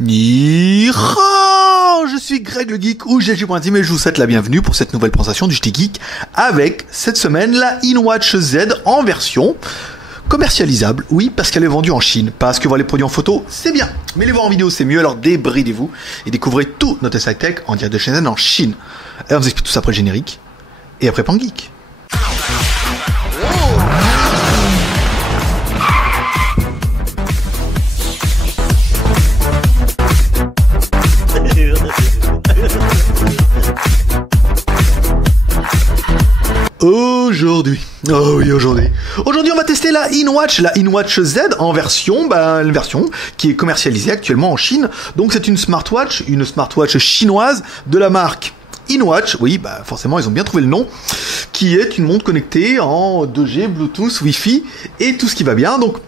Ni hao, je suis Greg le Geek ou GG.team et je vous souhaite la bienvenue pour cette nouvelle présentation du JT Geek avec cette semaine la InWatch Z en version commercialisable. Oui, parce qu'elle est vendue en Chine. Parce que voir les produits en photo, c'est bien. Mais les voir en vidéo, c'est mieux. Alors débridez-vous et découvrez tout notre high-tech en direct de Shenzhen en Chine. Et on vous explique tout ça après le générique et après Pan Geek. Aujourd'hui, on va tester la InWatch Z en version, la version qui est commercialisée actuellement en Chine. Donc c'est une smartwatch chinoise de la marque InWatch. Oui, forcément ils ont bien trouvé le nom, qui est une montre connectée en 2G, Bluetooth, Wi-Fi et tout ce qui va bien. Donc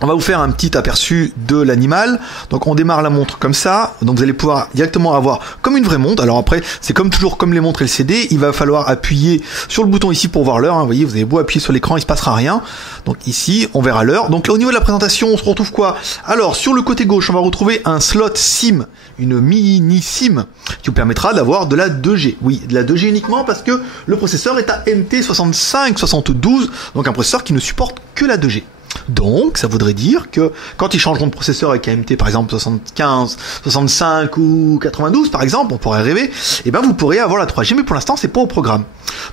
on va vous faire un petit aperçu de l'animal. Donc on démarre la montre comme ça. Donc vous allez pouvoir directement avoir comme une vraie montre. Alors après, c'est comme toujours comme les montres LCD. Il va falloir appuyer sur le bouton ici pour voir l'heure. Vous voyez, vous avez beau appuyer sur l'écran, il se passera rien. Donc ici, on verra l'heure. Donc là, au niveau de la présentation, on se retrouve quoi? Alors sur le côté gauche, on va retrouver un slot SIM, une mini SIM, qui vous permettra d'avoir de la 2G. Oui, de la 2G uniquement parce que le processeur est à MT6572. Donc un processeur qui ne supporte que la 2G. Donc, ça voudrait dire que quand ils changeront de processeur avec un MT par exemple 75, 65 ou 92 par exemple, on pourrait rêver, et vous pourrez avoir la 3G, mais pour l'instant c'est pas au programme.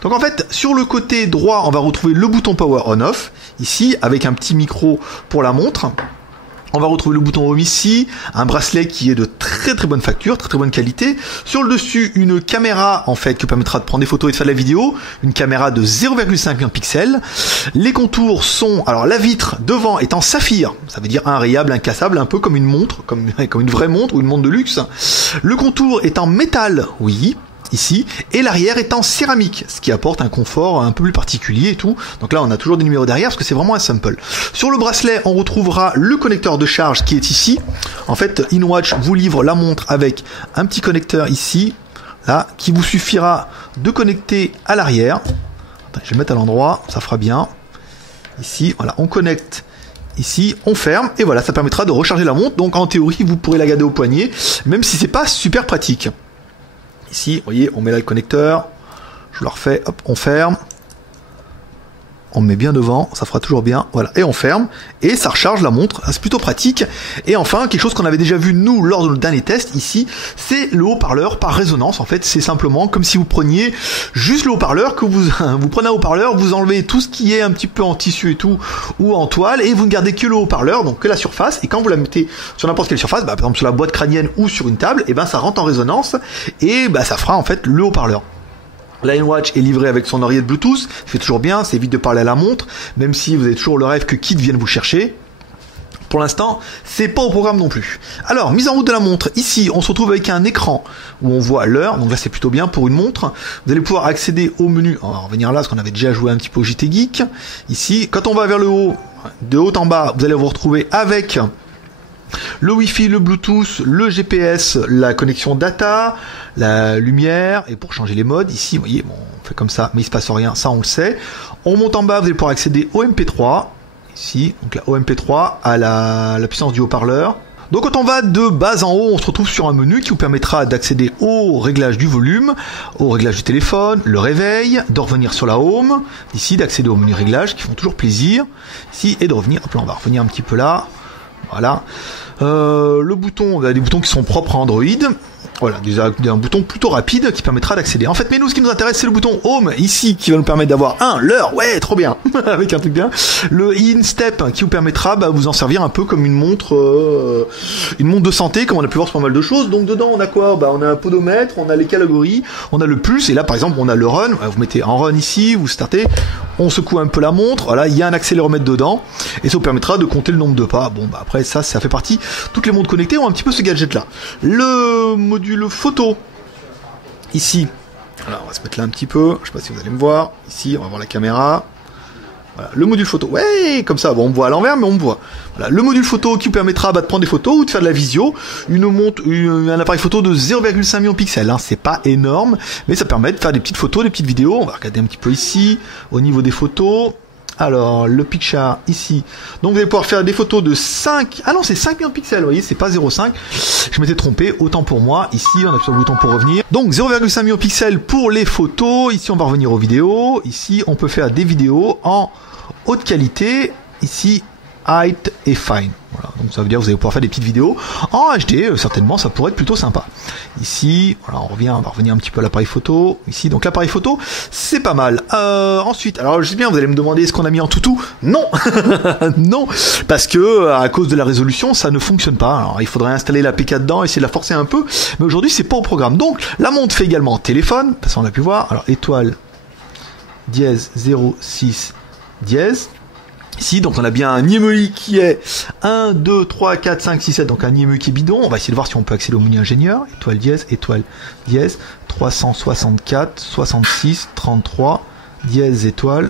Donc en fait, sur le côté droit, on va retrouver le bouton Power On/Off, ici, avec un petit micro pour la montre. On va retrouver le bouton Home ici, un bracelet qui est de très bonne facture, très bonne qualité. Sur le dessus, une caméra en fait qui permettra de prendre des photos et de faire de la vidéo, une caméra de 0,5 million de pixels. Les contours sont, alors la vitre devant est en saphir, ça veut dire inrayable, incassable, un peu comme une montre, comme une vraie montre ou une montre de luxe. Le contour est en métal, oui, ici, et l'arrière est en céramique, ce qui apporte un confort un peu plus particulier et tout. Donc là on a toujours des numéros derrière parce que c'est vraiment un sample. Sur le bracelet on retrouvera le connecteur de charge qui est ici. En fait InWatch vous livre la montre avec un petit connecteur ici, là, qui vous suffira de connecter à l'arrière. Je vais mettre à l'endroit, ça fera bien. Ici, voilà, on connecte. Ici, on ferme, et voilà, ça permettra de recharger la montre. Donc en théorie vous pourrez la garder au poignet, même si c'est pas super pratique. Ici, vous voyez, on met là le connecteur, je le refais, hop, on ferme, on met bien devant, ça fera toujours bien, voilà, et on ferme, et ça recharge la montre, c'est plutôt pratique. Et enfin, quelque chose qu'on avait déjà vu nous lors de notre dernier test, ici, c'est le haut-parleur par résonance. En fait, c'est simplement comme si vous preniez juste le haut-parleur, que vous prenez un haut-parleur, vous enlevez tout ce qui est un petit peu en tissu et tout, ou en toile, et vous ne gardez que le haut-parleur, donc que la surface, et quand vous la mettez sur n'importe quelle surface, par exemple sur la boîte crânienne ou sur une table, et ça rentre en résonance, et ça fera en fait le haut-parleur. La InWatch est livrée avec son oreillette Bluetooth, ça fait toujours bien, c'est évite de parler à la montre, même si vous avez toujours le rêve que Kit vienne vous chercher. Pour l'instant, c'est pas au programme non plus. Alors, mise en route de la montre, ici, on se retrouve avec un écran où on voit l'heure, donc là c'est plutôt bien pour une montre. Vous allez pouvoir accéder au menu, on va revenir là, parce qu'on avait déjà joué un petit peu au JT Geek. Ici, quand on va vers le haut, de haut en bas, vous allez vous retrouver avec le Wi-Fi, le Bluetooth, le GPS, la connexion data, la lumière, et pour changer les modes, ici, vous voyez, bon, on fait comme ça, mais il se passe rien, ça on le sait. On monte en bas, vous allez pouvoir accéder au MP3, ici, donc là, au MP3, à la puissance du haut-parleur. Donc quand on va de bas en haut, on se retrouve sur un menu qui vous permettra d'accéder au réglage du volume, au réglage du téléphone, le réveil, de revenir sur la home, ici, d'accéder au menu réglage, qui font toujours plaisir, ici, et de revenir, hop là, on va revenir un petit peu là. Voilà. Le bouton, on a des boutons qui sont propres à Android. Voilà, un bouton plutôt rapide qui permettra d'accéder. En fait, mais nous, ce qui nous intéresse, c'est le bouton Home, ici, qui va nous permettre d'avoir l'heure, ouais, trop bien, avec un truc bien. Le In-Step, qui vous permettra vous en servir un peu comme une montre de santé, comme on a pu voir sur pas mal de choses. Donc dedans, on a quoi? On a un podomètre, on a les catégories, on a le pulse, et là, par exemple, on a le run. Vous mettez en run ici, vous startez, on secoue un peu la montre, voilà, il y a un accéléromètre dedans, et ça vous permettra de compter le nombre de pas. Bon, après, ça fait partie. Toutes les montres connectées ont un petit peu ce gadget-là. Le module photo ici, voilà, on va se mettre là un petit peu, je sais pas si vous allez me voir, ici on va voir la caméra, voilà, le module photo, ouais, comme ça, bon, on me voit à l'envers mais on me voit, voilà, le module photo qui vous permettra de prendre des photos ou de faire de la visio, un appareil photo de 0,5 million de pixels, c'est pas énorme, mais ça permet de faire des petites photos, des petites vidéos. On va regarder un petit peu ici, au niveau des photos. Alors, le picture ici. Donc, vous allez pouvoir faire des photos de 5... Ah non, c'est 5 millions de pixels, vous voyez, c'est pas 0,5. Je m'étais trompé, autant pour moi. Ici, on appuie sur le bouton pour revenir. Donc, 0,5 millions de pixels pour les photos. Ici, on va revenir aux vidéos. Ici, on peut faire des vidéos en haute qualité. Ici, height et fine. Voilà, donc ça veut dire que vous allez pouvoir faire des petites vidéos en HD, certainement, ça pourrait être plutôt sympa. Ici, voilà, on va revenir un petit peu à l'appareil photo. Ici, donc l'appareil photo, c'est pas mal. Ensuite, alors je sais bien, vous allez me demander est-ce qu'on a mis en toutou? Non, non, parce que à cause de la résolution, ça ne fonctionne pas. Alors il faudrait installer l'APK dedans, essayer de la forcer un peu, mais aujourd'hui c'est pas au programme. Donc la montre fait également téléphone, parce qu'on a pu voir. Alors étoile dièse 06 dièse. Ici, donc on a bien un IMEI qui est 1, 2, 3, 4, 5, 6, 7, donc un IMEI qui est bidon. On va essayer de voir si on peut accéder au menu ingénieur. Étoile dièse, 364, 66, 33, dièse, étoile.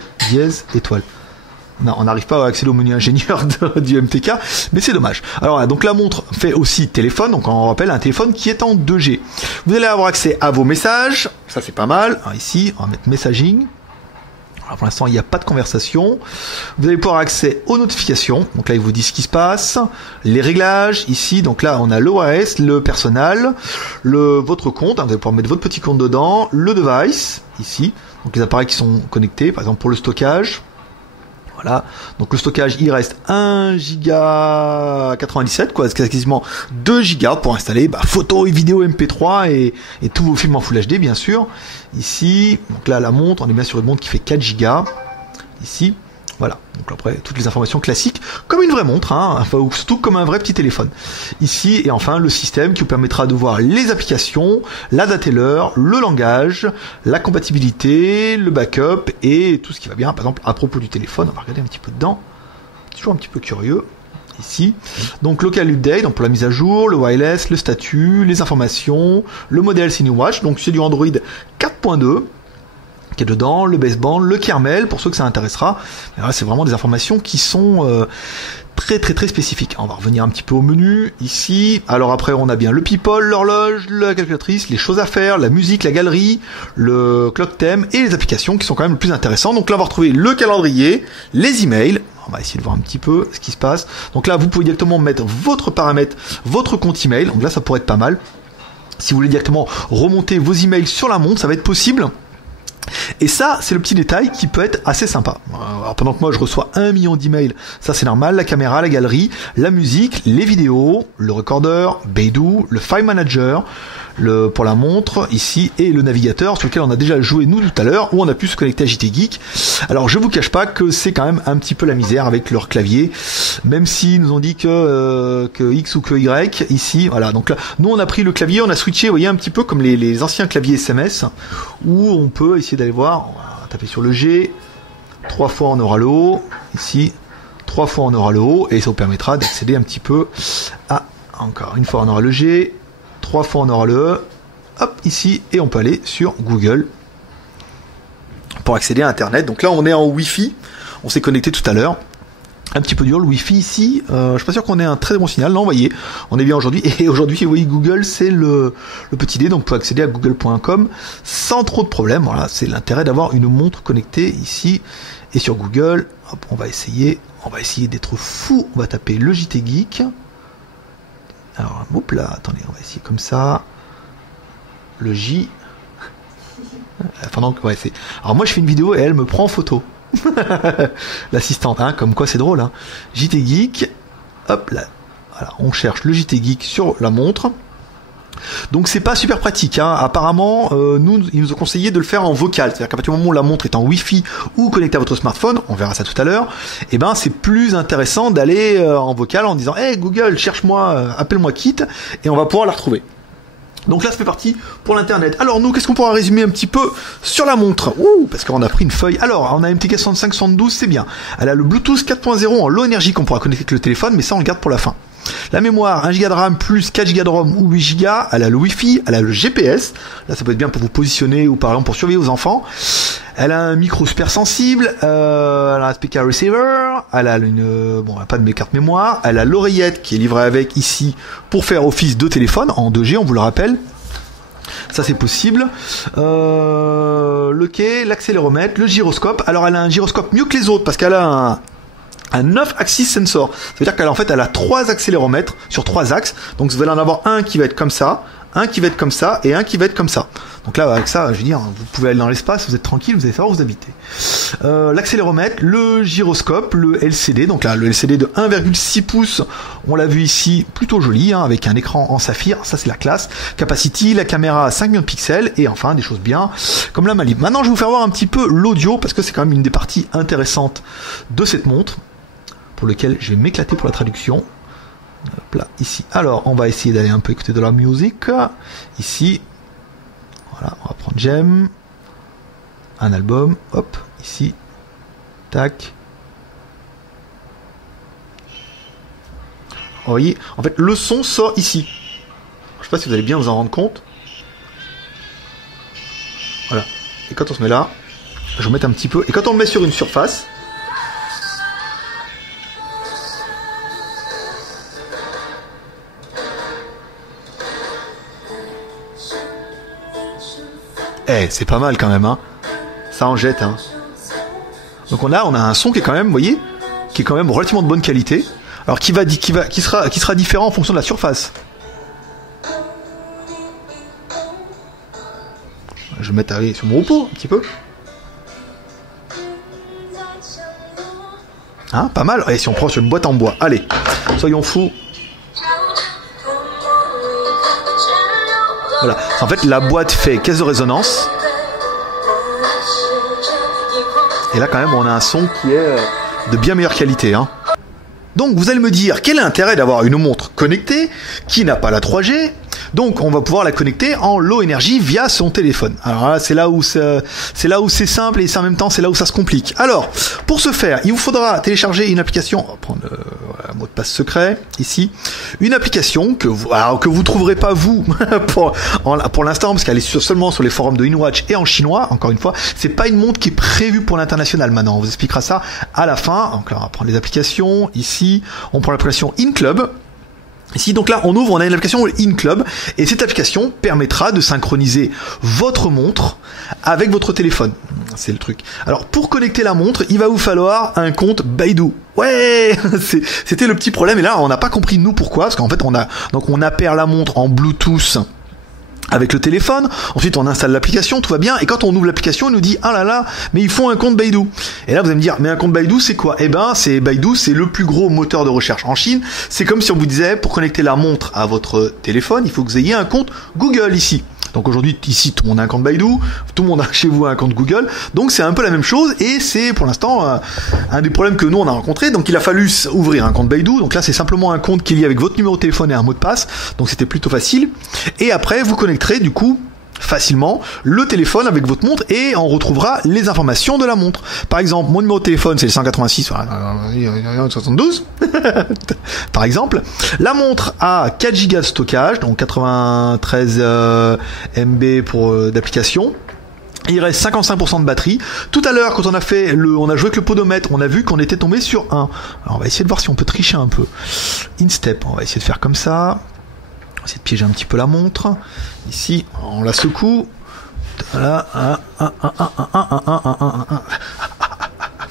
Non, on n'arrive pas à accéder au menu ingénieur du MTK, mais c'est dommage. Alors donc la montre fait aussi téléphone, donc on rappelle un téléphone qui est en 2G. Vous allez avoir accès à vos messages, ça c'est pas mal. Alors ici, on va mettre messaging. Alors pour l'instant, il n'y a pas de conversation. Vous allez pouvoir accéder aux notifications. Donc là, il vous dit ce qui se passe. Les réglages, ici. Donc là, on a l'OS, le personnel, votre compte. Vous allez pouvoir mettre votre petit compte dedans. Le device, ici. Donc les appareils qui sont connectés. Par exemple, pour le stockage. Voilà. Donc le stockage, il reste 1 giga 97, quoi. C'est quasiment 2 gigas pour installer photos et vidéos MP3 et tous vos films en Full HD, bien sûr. Ici, donc là, la montre, on est bien sur une montre qui fait 4 gigas. Ici, voilà. Donc après, toutes les informations classiques, comme une vraie montre, hein, enfin, ou surtout comme un vrai petit téléphone. Ici, et enfin, le système qui vous permettra de voir les applications, la date et l'heure, le langage, la compatibilité, le backup et tout ce qui va bien. Par exemple, à propos du téléphone, on va regarder un petit peu dedans. Toujours un petit peu curieux. Ici, donc local update, donc pour la mise à jour, le wireless, le statut, les informations, le modèle CineWatch, donc c'est du Android 4.2 qui est dedans, le baseband, le kernel, pour ceux que ça intéressera. Là, c'est vraiment des informations qui sont très spécifiques. On va revenir un petit peu au menu, ici. Alors après, on a bien le people, l'horloge, la calculatrice, les choses à faire, la musique, la galerie, le clock theme et les applications qui sont quand même le plus intéressants. Donc là, on va retrouver le calendrier, les emails. On va essayer de voir un petit peu ce qui se passe. Donc là, vous pouvez directement mettre votre paramètre, votre compte email. Donc là, ça pourrait être pas mal. Si vous voulez directement remonter vos emails sur la montre, ça va être possible. Et ça, c'est le petit détail qui peut être assez sympa. Alors, pendant que moi, je reçois 1 million d'emails, ça c'est normal. La caméra, la galerie, la musique, les vidéos, le recorder, Beidou, le file manager, pour la montre ici et le navigateur sur lequel on a déjà joué nous tout à l'heure où on a pu se connecter à JT Geek. Alors je vous cache pas que c'est quand même un petit peu la misère avec leur clavier, même s'ils nous ont dit que X ou que Y ici. Voilà, donc là nous on a pris le clavier, on a switché, vous voyez, un petit peu comme les anciens claviers SMS où on peut essayer d'aller voir. On va taper sur le G, 3 fois on aura le haut ici, 3 fois on aura le haut et ça vous permettra d'accéder un petit peu à, encore une fois on aura le G, 3 fois on aura le E, hop, ici, et on peut aller sur Google pour accéder à Internet. Donc là, on est en Wi-Fi, on s'est connecté tout à l'heure. Un petit peu dur le Wi-Fi ici, je suis pas sûr qu'on ait un très bon signal. Là, vous voyez, on est bien aujourd'hui. Et aujourd'hui, vous voyez, Google, c'est le petit dé, donc vous pouvez accéder à google.com sans trop de problèmes. Voilà, c'est l'intérêt d'avoir une montre connectée ici et sur Google. Hop, on va essayer d'être fou. On va taper le JT Geek. Alors, hop là, attendez, on va essayer comme ça. Le J. Enfin, donc, ouais, c'est. Alors, moi, je fais une vidéo et elle me prend en photo. L'assistante, hein, comme quoi c'est drôle, hein. JT Geek. Hop là. Voilà, on cherche le JT Geek sur la montre. Donc c'est pas super pratique, hein. Apparemment ils nous ont conseillé de le faire en vocal, c'est-à-dire qu'à partir du moment où la montre est en Wi-Fi ou connectée à votre smartphone, on verra ça tout à l'heure, et ben c'est plus intéressant d'aller en vocal en disant hey Google, cherche-moi, appelle-moi Kit, et on va pouvoir la retrouver. Donc là, ça fait partie pour l'internet. Alors nous, qu'est-ce qu'on pourra résumer un petit peu sur la montre? Parce qu'on a pris une feuille. Alors, on a MTK 6572, c'est bien. Elle a le Bluetooth 4.0 en low energy qu'on pourra connecter avec le téléphone, mais ça on le garde pour la fin. La mémoire, 1 Go de RAM plus 4 Go de ROM ou 8 Go, elle a le Wi-Fi, elle a le GPS, là ça peut être bien pour vous positionner ou par exemple pour surveiller vos enfants. Elle a un micro super sensible, elle a un speaker receiver, elle a elle a pas de carte mémoire, elle a l'oreillette qui est livrée avec ici pour faire office de téléphone en 2G, on vous le rappelle. Ça c'est possible. Le quai, l'accéléromètre, le gyroscope. Alors elle a un gyroscope mieux que les autres parce qu'elle a un 9 axis sensor. Ça veut dire qu'elle en fait elle a 3 accéléromètres sur 3 axes. Donc vous allez en avoir un qui va être comme ça, un qui va être comme ça et un qui va être comme ça. Donc là avec ça, je veux dire, vous pouvez aller dans l'espace, vous êtes tranquille, vous allez savoir où vous habitez. L'accéléromètre, le gyroscope, le LCD. Donc là le LCD de 1,6 pouces, on l'a vu ici, plutôt joli, hein, avec un écran en saphir, ça c'est la classe. Capacity, la caméra à 5 millions de pixels et enfin des choses bien comme la Malib. Maintenant je vais vous faire voir un petit peu l'audio parce que c'est quand même une des parties intéressantes de cette montre, pour lequel je vais m'éclater pour la traduction. Hop là, ici. Alors, on va essayer d'aller un peu écouter de la musique. Ici. Voilà, on va prendre J'aime. Un album. Hop, ici. Tac. Vous voyez, en fait, le son sort ici. Je sais pas si vous allez bien vous en rendre compte. Voilà. Et quand on se met là, je vais mettre un petit peu. Et quand on le met sur une surface, c'est pas mal quand même, hein. Ça en jette, hein. Donc on a un son qui est quand même, vous voyez, qui est quand même relativement de bonne qualité. Alors qui sera différent en fonction de la surface. Je vais mettre sur mon repos un petit peu. Hein, pas mal. Et si on prend sur une boîte en bois, allez, soyons fous. Voilà. En fait, la boîte fait caisse de résonance. Et là, quand même, on a un son qui est de bien meilleure qualité, hein. Donc, vous allez me dire, quel est l'intérêt d'avoir une montre connectée qui n'a pas la 3G? Donc, on va pouvoir la connecter en low energy via son téléphone. Alors là, c'est là où c'est simple et en même temps, c'est là où ça se complique. Alors, pour ce faire, il vous faudra télécharger une application. On va prendre un mot de passe secret ici. Une application que vous trouverez pas vous pour l'instant parce qu'elle est seulement sur les forums de InWatch et en chinois. Encore une fois, c'est pas une montre qui est prévue pour l'international. Maintenant, on vous expliquera ça à la fin. Donc là, on va prendre les applications ici. On prend l'application InClub. Ici, donc là, on ouvre, on a une application InClub, et cette application permettra de synchroniser votre montre avec votre téléphone. C'est le truc. Alors, pour connecter la montre, il va vous falloir un compte Baidu. Ouais, c'était le petit problème, et là, on n'a pas compris nous pourquoi, parce qu'en fait, on appelle la montre en Bluetooth avec le téléphone, ensuite on installe l'application, tout va bien, et quand on ouvre l'application, il nous dit « Ah là là, mais il faut un compte Baidu ». Et là vous allez me dire « Mais un compte Baidu c'est quoi ?» Eh ben, Baidu, c'est le plus gros moteur de recherche en Chine. C'est comme si on vous disait, pour connecter la montre à votre téléphone, il faut que vous ayez un compte Google ici. Donc aujourd'hui, ici, tout le monde a un compte Baidu, tout le monde a chez vous un compte Google, donc c'est un peu la même chose, et c'est pour l'instant un des problèmes que nous on a rencontré. Donc il a fallu ouvrir un compte Baidu, donc là c'est simplement un compte qui est lié avec votre numéro de téléphone et un mot de passe, donc c'était plutôt facile, et après vous connecterez du coup facilement le téléphone avec votre montre et on retrouvera les informations de la montre. Par exemple, mon numéro de téléphone c'est le 186 72 par exemple. La montre a 4 Go de stockage, donc 93 MB pour d'application. Il reste 55% de batterie. Tout à l'heure, quand on a joué avec le podomètre, on a vu qu'on était tombé sur 1. Alors on va essayer de voir si on peut tricher un peu. Instep, on va essayer de faire comme ça. On va essayer de piéger un petit peu la montre. Ici, on la secoue. Voilà.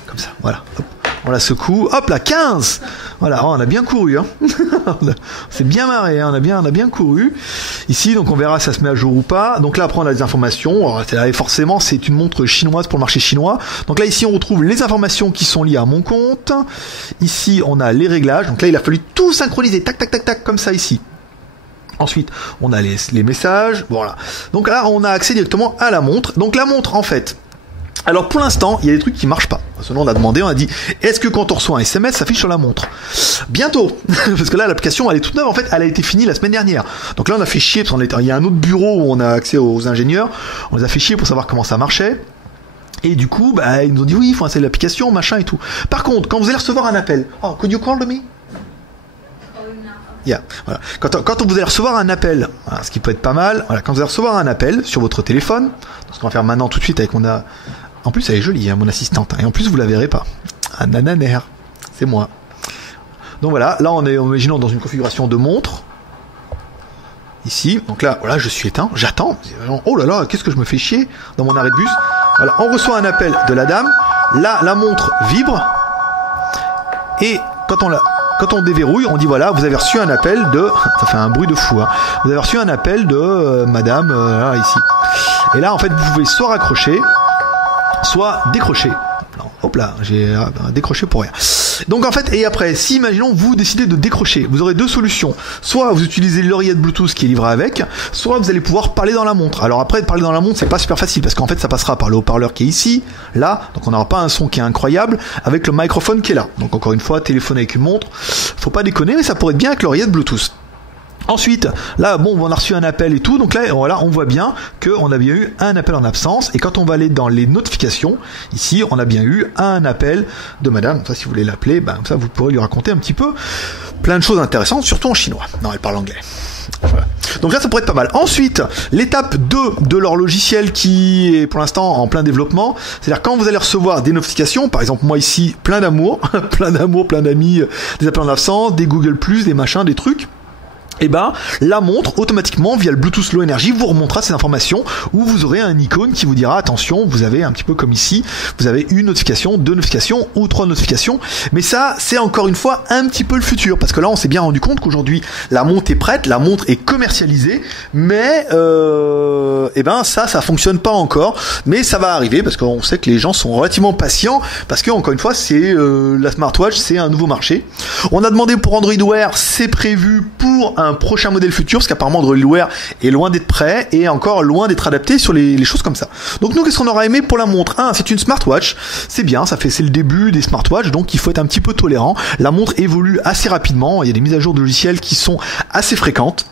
Comme ça, voilà. Hop. On la secoue. Hop là, 15. Voilà, on a bien couru. Hein. C'est bien marré, hein. On a bien couru. Ici, donc on verra si ça se met à jour ou pas. Donc là, après, on a des informations. Alors, forcément, c'est une montre chinoise pour le marché chinois. Donc là, ici, on retrouve les informations qui sont liées à mon compte. Ici, on a les réglages. Donc là, il a fallu tout synchroniser. Tac, tac, tac, tac, comme ça ici. Ensuite, on a les messages, voilà. Donc là, on a accès directement à la montre. Donc la montre, en fait, alors pour l'instant, il y a des trucs qui marchent pas. Parce que nous, on a demandé, on a dit, est-ce que quand on reçoit un SMS, ça s'affiche sur la montre? Bientôt, parce que là, l'application, elle est toute neuve. En fait, elle a été finie la semaine dernière. Donc là, on a fait chier, parce qu'il y a un autre bureau où on a accès aux ingénieurs. On les a fait chier pour savoir comment ça marchait. Et du coup, ils nous ont dit, oui, il faut installer l'application, machin et tout. Par contre, quand vous allez recevoir un appel, oh, could you call me? Yeah. Voilà. Quand vous allez recevoir un appel, voilà, ce qui peut être pas mal, voilà, quand vous allez recevoir un appel sur votre téléphone, ce qu'on va faire maintenant tout de suite avec en plus elle est jolie, hein, mon assistante, hein, et en plus vous la verrez pas. Un nananer, c'est moi. Donc voilà, là on est, imaginons, dans une configuration de montre. ici. Donc là, voilà, je suis éteint, j'attends. Oh là là, qu'est-ce que je me fais chier dans mon arrêt de bus. Voilà, on reçoit un appel de la dame. Là, la montre vibre. Et quand on déverrouille, on dit voilà, vous avez reçu un appel de... Ça fait un bruit de fou, hein. Vous avez reçu un appel de madame, là, ici. Et là, en fait, vous pouvez soit raccrocher, soit décrocher. Non, hop là, j'ai décroché pour rien. Donc en fait, et après, si imaginons vous décidez de décrocher, vous aurez deux solutions. Soit vous utilisez l'oreillette Bluetooth qui est livrée avec, soit vous allez pouvoir parler dans la montre. Alors après, parler dans la montre, c'est pas super facile parce qu'en fait, ça passera par le haut-parleur qui est ici, là, donc on n'aura pas un son qui est incroyable avec le microphone qui est là. Donc encore une fois, téléphoner avec une montre, faut pas déconner, mais ça pourrait être bien avec l'oreillette Bluetooth. Ensuite, là, bon, on a reçu un appel et tout, donc là, voilà, on voit bien qu'on a bien eu un appel en absence, et quand on va aller dans les notifications, ici, on a bien eu un appel de madame, ça, si vous voulez l'appeler, ben, ça, vous pourrez lui raconter un petit peu plein de choses intéressantes, surtout en chinois. Non, elle parle anglais. Voilà. Donc là, ça pourrait être pas mal. Ensuite, l'étape 2 de leur logiciel qui est pour l'instant en plein développement, c'est-à-dire quand vous allez recevoir des notifications, par exemple moi ici, plein d'amour, plein d'amis, des appels en absence, des Google+, des machins, des trucs, et ben la montre automatiquement via le Bluetooth Low Energy vous remontera ces informations où vous aurez un icône qui vous dira attention, vous avez un petit peu comme ici, vous avez une notification, deux notifications ou trois notifications, mais ça c'est encore une fois un petit peu le futur parce que là on s'est bien rendu compte qu'aujourd'hui la montre est prête, la montre est commercialisée, mais et ben ça fonctionne pas encore, mais ça va arriver parce qu'on sait que les gens sont relativement patients parce que encore une fois c'est la smartwatch, c'est un nouveau marché. On a demandé pour Android Wear, c'est prévu pour un prochain modèle futur, parce qu'apparemment Android Wear est loin d'être prêt et encore loin d'être adapté sur les choses comme ça. Donc nous, qu'est-ce qu'on aura aimé pour la montre? C'est une smartwatch, c'est bien, c'est le début des smartwatches, donc il faut être un petit peu tolérant. La montre évolue assez rapidement, il y a des mises à jour de logiciels qui sont assez fréquentes.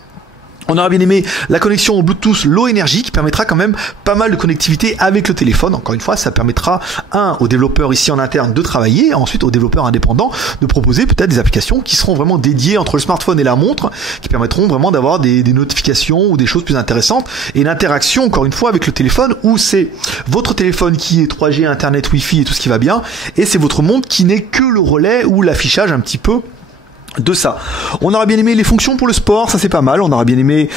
On aura bien aimé la connexion au Bluetooth Low Energy qui permettra quand même pas mal de connectivité avec le téléphone. Encore une fois, ça permettra aux développeurs ici en interne de travailler, ensuite aux développeurs indépendants de proposer peut-être des applications qui seront vraiment dédiées entre le smartphone et la montre, qui permettront vraiment d'avoir des notifications ou des choses plus intéressantes et une interaction encore une fois avec le téléphone où c'est votre téléphone qui est 3G, Internet, Wi-Fi et tout ce qui va bien et c'est votre montre qui n'est que le relais ou l'affichage un petit peu de ça. On aura bien aimé les fonctions pour le sport, ça c'est pas mal. On aura bien aimé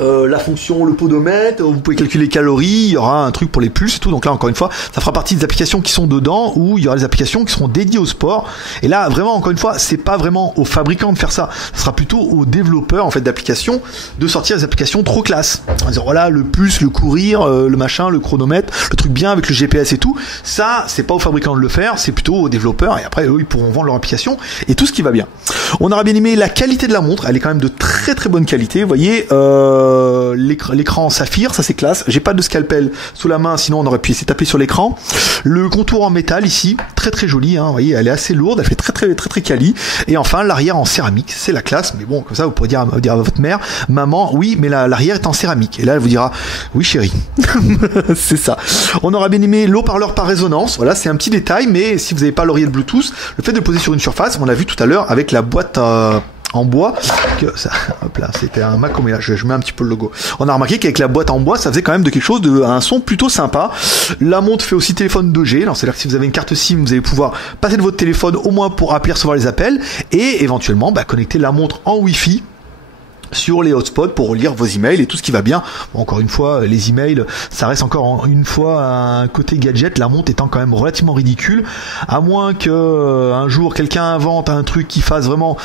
la fonction, le podomètre, vous pouvez calculer les calories, il y aura un truc pour les pulses et tout, donc là encore une fois ça fera partie des applications qui sont dedans où il y aura des applications qui seront dédiées au sport et là vraiment encore une fois c'est pas vraiment aux fabricants de faire ça, ce sera plutôt aux développeurs en fait d'applications de sortir des applications trop classe, dire voilà le pulse, le courir, le machin, le chronomètre, le truc bien avec le GPS et tout, ça c'est pas aux fabricants de le faire, c'est plutôt aux développeurs et après eux ils pourront vendre leur application et tout ce qui va bien. On aura bien aimé la qualité de la montre, elle est quand même de très très bonne qualité, vous voyez l'écran saphir, ça c'est classe. J'ai pas de scalpel sous la main, sinon on aurait pu essayer de taper sur l'écran. Le contour en métal ici, très très joli, hein, vous voyez, elle est assez lourde, elle fait très très très très quali. Et enfin l'arrière en céramique, c'est la classe. Mais bon, comme ça vous pourrez dire à votre mère, maman, oui, mais l'arrière est en céramique. Et là elle vous dira, oui chérie, c'est ça. On aura bien aimé l'haut-parleur par résonance. Voilà, c'est un petit détail, mais si vous n'avez pas l'oreillette Bluetooth, le fait de le poser sur une surface, on l'a vu tout à l'heure avec la boîte en bois, que ça, hop là, c'était un Mac, mais là, je mets un petit peu le logo. On a remarqué qu'avec la boîte en bois, ça faisait quand même de quelque chose un son plutôt sympa. La montre fait aussi téléphone 2G, c'est-à-dire que si vous avez une carte SIM, vous allez pouvoir passer de votre téléphone au moins pour appeler, recevoir les appels, et éventuellement, connecter la montre en Wi-Fi sur les hotspots pour relire vos emails et tout ce qui va bien. Bon, encore une fois, les emails, ça reste encore une fois un côté gadget, la montre étant quand même relativement ridicule, à moins que un jour quelqu'un invente un truc qui fasse vraiment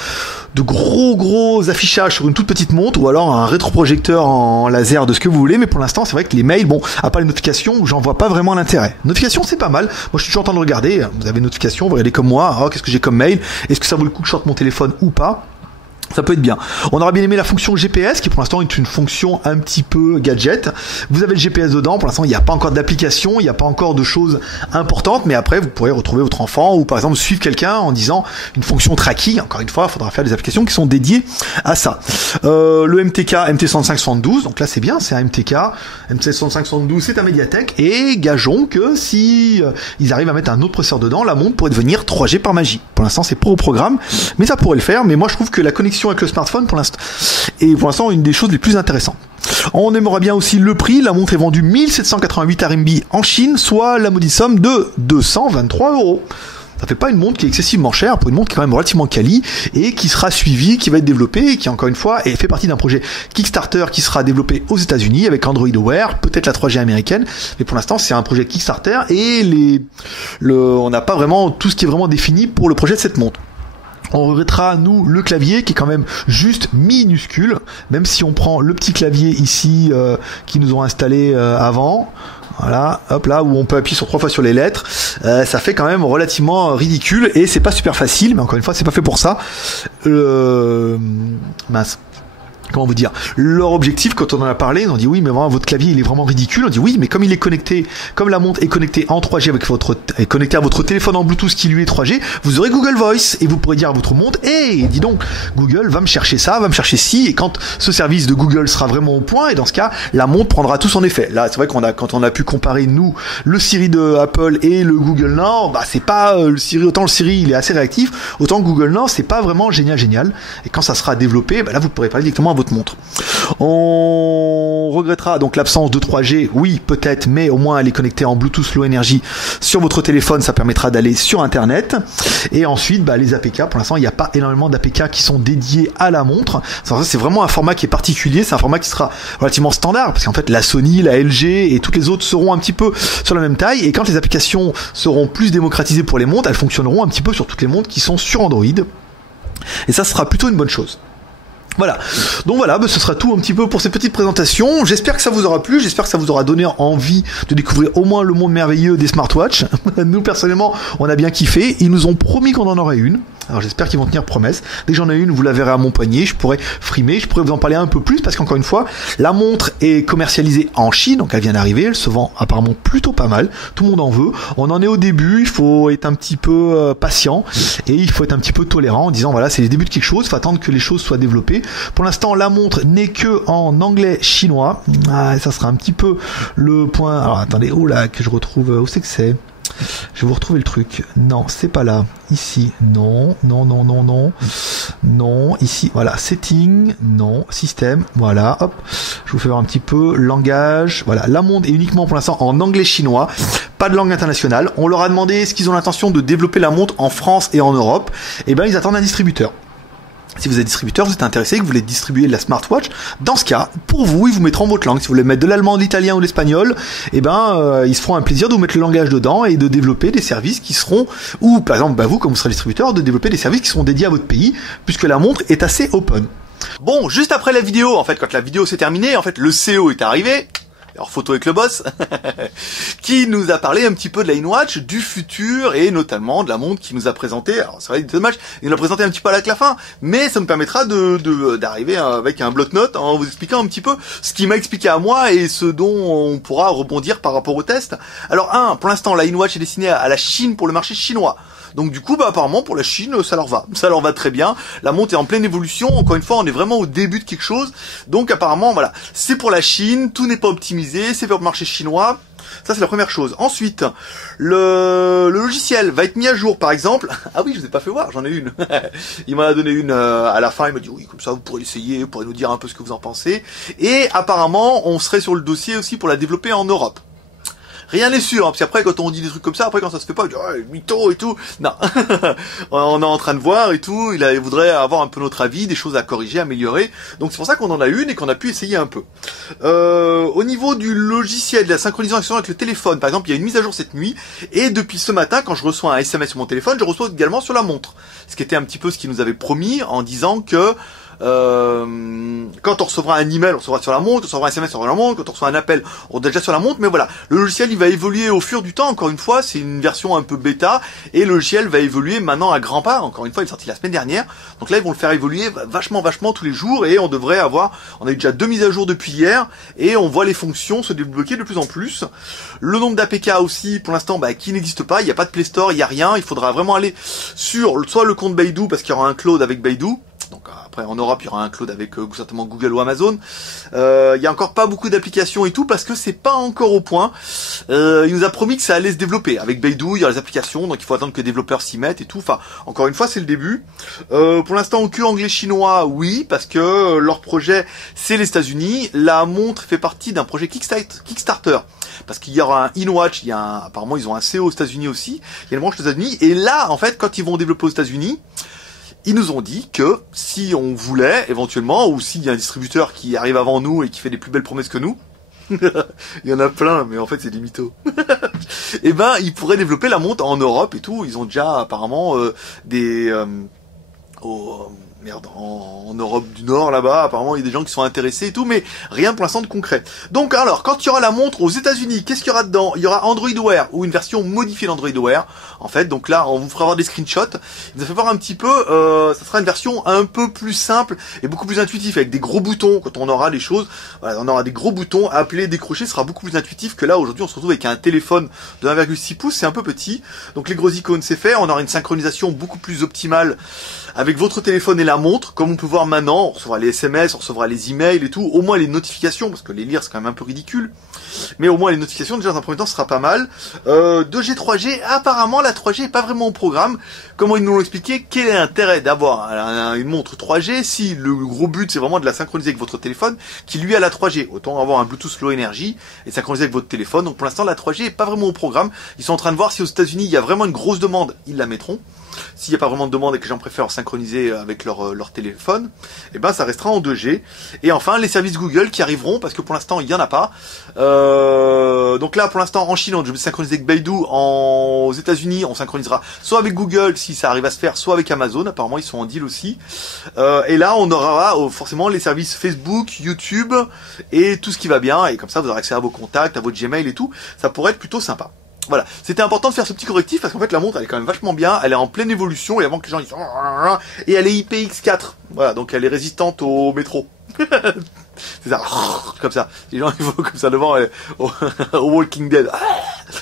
de gros affichages sur une toute petite montre ou alors un rétroprojecteur en laser de ce que vous voulez, mais pour l'instant c'est vrai que les mails, bon, à part les notifications, j'en vois pas vraiment l'intérêt. Notifications c'est pas mal, moi je suis toujours en train de regarder, vous avez une notification, vous regardez comme moi, qu'est-ce que j'ai comme mail, est-ce que ça vaut le coup que je sorte mon téléphone ou pas? Ça peut être bien. On aura bien aimé la fonction GPS qui pour l'instant est une fonction un petit peu gadget. Vous avez le GPS dedans, pour l'instant il n'y a pas encore d'application, il n'y a pas encore de choses importantes, mais après vous pourrez retrouver votre enfant ou par exemple suivre quelqu'un en disant une fonction tracking. Encore une fois, il faudra faire des applications qui sont dédiées à ça. Le MTK MT6572, donc là c'est bien, c'est un MTK. MT6572 c'est un médiathèque et gageons que si ils arrivent à mettre un autre processeur dedans, la montre pourrait devenir 3G par magie. Pour l'instant c'est pas au programme, mais ça pourrait le faire, mais moi je trouve que la connexion avec le smartphone pour l'instant est pour l'instant une des choses les plus intéressantes. On aimera bien aussi le prix, la montre est vendue 1788 RMB en Chine, soit la maudite somme de 223 €. Ça fait pas une montre qui est excessivement chère pour une montre qui est quand même relativement quali et qui sera suivie, qui va être développée et qui encore une fois fait partie d'un projet Kickstarter qui sera développé aux États-Unis avec Android Wear, peut-être la 3G américaine, mais pour l'instant c'est un projet Kickstarter et on n'a pas vraiment tout ce qui est vraiment défini pour le projet de cette montre. On regrettera, nous, le clavier qui est quand même juste minuscule, même si on prend le petit clavier ici qu'ils nous ont installé avant. Voilà, hop là, où on peut appuyer sur 3 fois sur les lettres, ça fait quand même relativement ridicule et c'est pas super facile, mais encore une fois, c'est pas fait pour ça. Mince. Comment vous dire, leur objectif quand on en a parlé, ils ont dit oui mais vraiment votre clavier il est vraiment ridicule, on dit oui mais comme il est connecté, comme la montre est connectée en 3G est connectée à votre téléphone en Bluetooth qui lui est 3G, vous aurez Google Voice et vous pourrez dire à votre montre hey dis donc Google va me chercher ça, va me chercher ci, et quand ce service de Google sera vraiment au point, et dans ce cas la montre prendra tout son effet. Là c'est vrai quand on a pu comparer nous le Siri de Apple et le Google Now, bah c'est pas le Siri, autant le Siri il est assez réactif, autant Google Now c'est pas vraiment génial, et quand ça sera développé, bah là vous pourrez parler directement à votre montre. On regrettera donc l'absence de 3G, oui peut-être, mais au moins elle est connectée en Bluetooth Low Energy sur votre téléphone, ça permettra d'aller sur internet. Et ensuite bah, les APK, pour l'instant il n'y a pas énormément d'APK qui sont dédiés à la montre. Ça, c'est vraiment un format qui est particulier, c'est un format qui sera relativement standard, parce qu'en fait la Sony, la LG et toutes les autres seront un petit peu sur la même taille, et quand les applications seront plus démocratisées pour les montres, elles fonctionneront un petit peu sur toutes les montres qui sont sur Android. Et ça sera plutôt une bonne chose. Voilà, donc voilà, ce sera tout un petit peu pour cette petite présentation. J'espère que ça vous aura plu, j'espère que ça vous aura donné envie de découvrir au moins le monde merveilleux des smartwatches. Nous personnellement, on a bien kiffé, ils nous ont promis qu'on en aurait une. Alors j'espère qu'ils vont tenir promesse. Dès que j'en ai une, vous la verrez à mon poignet, je pourrais frimer, je pourrais vous en parler un peu plus parce qu'encore une fois, la montre est commercialisée en Chine, donc elle vient d'arriver, elle se vend apparemment plutôt pas mal, tout le monde en veut. On en est au début, il faut être un petit peu patient et il faut être un petit peu tolérant en disant voilà, c'est les débuts de quelque chose, il faut attendre que les choses soient développées. Pour l'instant, la montre n'est que en anglais chinois. Ça sera un petit peu le point. Alors attendez, où là que je retrouve, où c'est que c'est? Je vais vous retrouver le truc. Non, c'est pas là. Ici, non, non, non, non, non, non. Ici, voilà, setting, non, système, voilà. Hop, je vous fais voir un petit peu langage. Voilà, la montre est uniquement pour l'instant en anglais chinois. Pas de langue internationale. On leur a demandé est-ce qu'ils ont l'intention de développer la montre en France et en Europe. Et ben, ils attendent un distributeur. Si vous êtes distributeur, vous êtes intéressé, que vous voulez distribuer la smartwatch, dans ce cas, pour vous, ils vous mettront votre langue. Si vous voulez mettre de l'allemand, de l'italien ou de l'espagnol, eh ben, ils se feront un plaisir de vous mettre le langage dedans et de développer des services qui seront, ou par exemple, vous, comme vous serez distributeur, de développer des services qui seront dédiés à votre pays, puisque la montre est assez open. Bon, juste après la vidéo, en fait, quand la vidéo s'est terminée, en fait, le CEO est arrivé. Alors photo avec le boss, qui nous a parlé un petit peu de la InWatch, du futur et notamment de la montre qu'il nous a présenté. Alors c'est vrai, dommage, il nous l'a présenté un petit peu à la fin, mais ça nous permettra d'arriver avec un bloc-notes en vous expliquant un petit peu ce qu'il m'a expliqué à moi et ce dont on pourra rebondir par rapport au test. Alors pour l'instant la InWatch est destinée à la Chine pour le marché chinois. Donc du coup, apparemment pour la Chine, ça leur va très bien. La montre est en pleine évolution. Encore une fois, on est vraiment au début de quelque chose. Donc apparemment, voilà, c'est pour la Chine. Tout n'est pas optimisé, c'est pour le marché chinois. Ça c'est la première chose. Ensuite, le logiciel va être mis à jour, par exemple. Ah oui, je vous ai pas fait voir, j'en ai une. Il m'en a donné une à la fin. Il m'a dit oui, comme ça vous pourrez l'essayer, vous pourrez nous dire un peu ce que vous en pensez. Et apparemment, on serait sur le dossier aussi pour la développer en Europe. Rien n'est sûr, hein, parce qu'après quand on dit des trucs comme ça, après quand ça se fait pas, on dit oh, mytho et tout. Non, on est en train de voir et tout. Il voudrait avoir un peu notre avis, des choses à corriger, améliorer. Donc c'est pour ça qu'on en a une et qu'on a pu essayer un peu. Au niveau du logiciel, de la synchronisation avec le téléphone, par exemple, il y a une mise à jour cette nuit et depuis ce matin, quand je reçois un SMS sur mon téléphone, je reçois également sur la montre. Ce qui était un petit peu ce qu'il nous avait promis en disant que quand on recevra un email, on recevra sur la montre, on recevra un SMS sur la montre, quand on reçoit un appel, on est déjà sur la montre, mais voilà, le logiciel il va évoluer au fur du temps, encore une fois, c'est une version un peu bêta, et le logiciel va évoluer maintenant à grands pas, encore une fois, il est sorti la semaine dernière, donc là ils vont le faire évoluer vachement tous les jours, et on devrait on a eu déjà 2 mises à jour depuis hier, et on voit les fonctions se débloquer de plus en plus. Le nombre d'APK aussi, pour l'instant, qui n'existe pas, il n'y a pas de Play Store, il n'y a rien, il faudra vraiment aller sur soit le compte Baidu, parce qu'il y aura un cloud avec Baidu, donc Après, en Europe, il y aura un cloud avec certainement Google ou Amazon. Il y a encore pas beaucoup d'applications et tout parce que c'est pas encore au point. Il nous a promis que ça allait se développer. Avec Beidou, il y a les applications, donc il faut attendre que les développeurs s'y mettent et tout. Enfin, encore une fois, c'est le début. Pour l'instant, que anglais-chinois, oui, parce que leur projet, c'est les États-Unis. La montre fait partie d'un projet Kickstarter. Parce qu'il y aura un InWatch, apparemment ils ont un CO aux États-Unis aussi, il y a une branche aux États-Unis, et là, en fait, quand ils vont développer aux États-Unis, ils nous ont dit que si on voulait, éventuellement, ou s'il y a un distributeur qui arrive avant nous et qui fait des plus belles promesses que nous, il y en a plein, mais en fait c'est des mythos. Et ben, ils pourraient développer la montre en Europe et tout, ils ont déjà apparemment en Europe du Nord là-bas, apparemment il y a des gens qui sont intéressés et tout, mais rien pour l'instant de concret. Donc alors, quand il y aura la montre aux États-Unis, qu'est-ce qu'il y aura dedans? Il y aura Android Wear ou une version modifiée d'Android Wear. En fait, donc là, on vous fera voir des screenshots. Il nous a fait voir un petit peu. Ça sera une version un peu plus simple et beaucoup plus intuitive, avec des gros boutons. Quand on aura les choses, voilà, on aura des gros boutons. Appeler, décrocher, ce sera beaucoup plus intuitif que là. Aujourd'hui, on se retrouve avec un téléphone de 1,6 pouces, c'est un peu petit. Donc les gros icônes, c'est fait. On aura une synchronisation beaucoup plus optimale avec votre téléphone et la montre, comme on peut voir maintenant. On recevra les SMS, on recevra les emails et tout, au moins les notifications, parce que les lire c'est quand même un peu ridicule, mais au moins les notifications déjà dans un premier temps ce sera pas mal. 2G, 3G, apparemment la 3G est pas vraiment au programme. Comment ils nous l'ont expliqué? Quel est l'intérêt d'avoir une montre 3G si le gros but c'est vraiment de la synchroniser avec votre téléphone qui lui a la 3G? Autant avoir un Bluetooth Low Energy et synchroniser avec votre téléphone. Donc pour l'instant la 3G est pas vraiment au programme. Ils sont en train de voir si aux États-Unis il y a vraiment une grosse demande, ils la mettront. S'il n'y a pas vraiment de demande et que les gens préfèrent synchroniser avec leur téléphone, et ben ça restera en 2G. Et enfin les services Google qui arriveront, parce que pour l'instant il n'y en a pas. Donc là pour l'instant en Chine on va synchroniser avec Beidou, aux États-Unis on synchronisera soit avec Google si ça arrive à se faire, soit avec Amazon. Apparemment ils sont en deal aussi. Et là on aura forcément les services Facebook, YouTube et tout ce qui va bien. Et comme ça vous aurez accès à vos contacts, à votre Gmail et tout. Ça pourrait être plutôt sympa. Voilà, c'était important de faire ce petit correctif parce qu'en fait la montre elle est quand même vachement bien, elle est en pleine évolution et avant que les gens disent et elle est IPX4, voilà, donc elle est résistante au métro. C'est ça, comme ça, les gens ils vont comme ça devant au Walking Dead,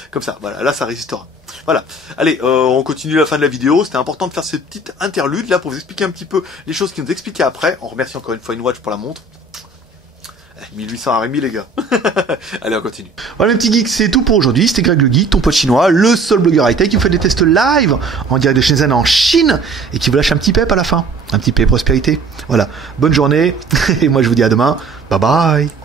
comme ça, voilà, là ça résistera. Voilà, allez, on continue la fin de la vidéo, c'était important de faire cette petite interlude là pour vous expliquer un petit peu les choses qui nous expliquaient après. On remercie encore une fois InWatch pour la montre. 1800 RMI les gars. Allez on continue. Voilà mes petits geeks, c'est tout pour aujourd'hui. C'était Greg le Geek, ton pote chinois, le seul blogueur high-tech qui vous fait des tests live en direct de Shenzhen en Chine et qui vous lâche un petit pep à la fin. Un petit pep prospérité. Voilà, bonne journée et moi je vous dis à demain. Bye bye.